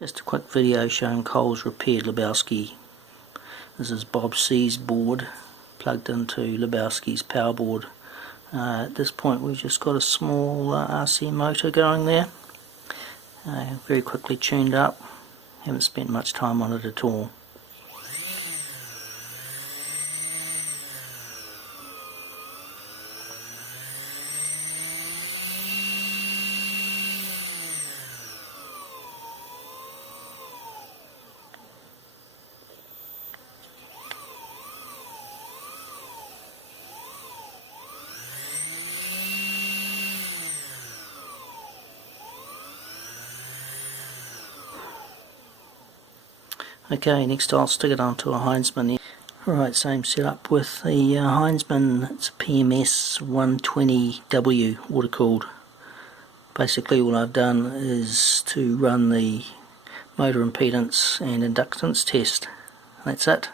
Just a quick video showing Cole's repaired Lebowski. This is BobC's board plugged into Lebowski's power board. At this point we've just got a small RC motor going there. Very quickly tuned up. Haven't spent much time on it at all. Okay, next I'll stick it onto a Heinzmann. Right, same setup with the Heinzmann. It's a PMS 120W water cooled. Basically all I've done is to run the motor impedance and inductance test. That's it.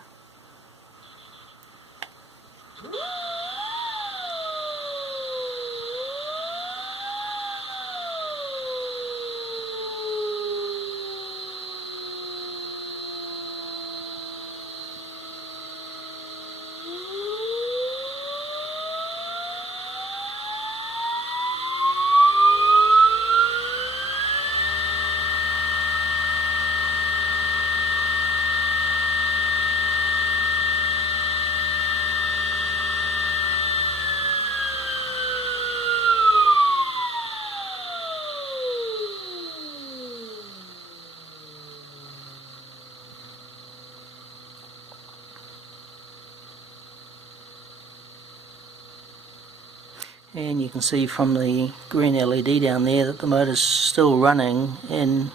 And you can see from the green LED down there that the motor's still running in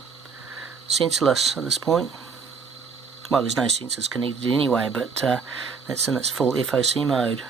sensorless at this point. Well, there's no sensors connected anyway, but that's in its full FOC mode.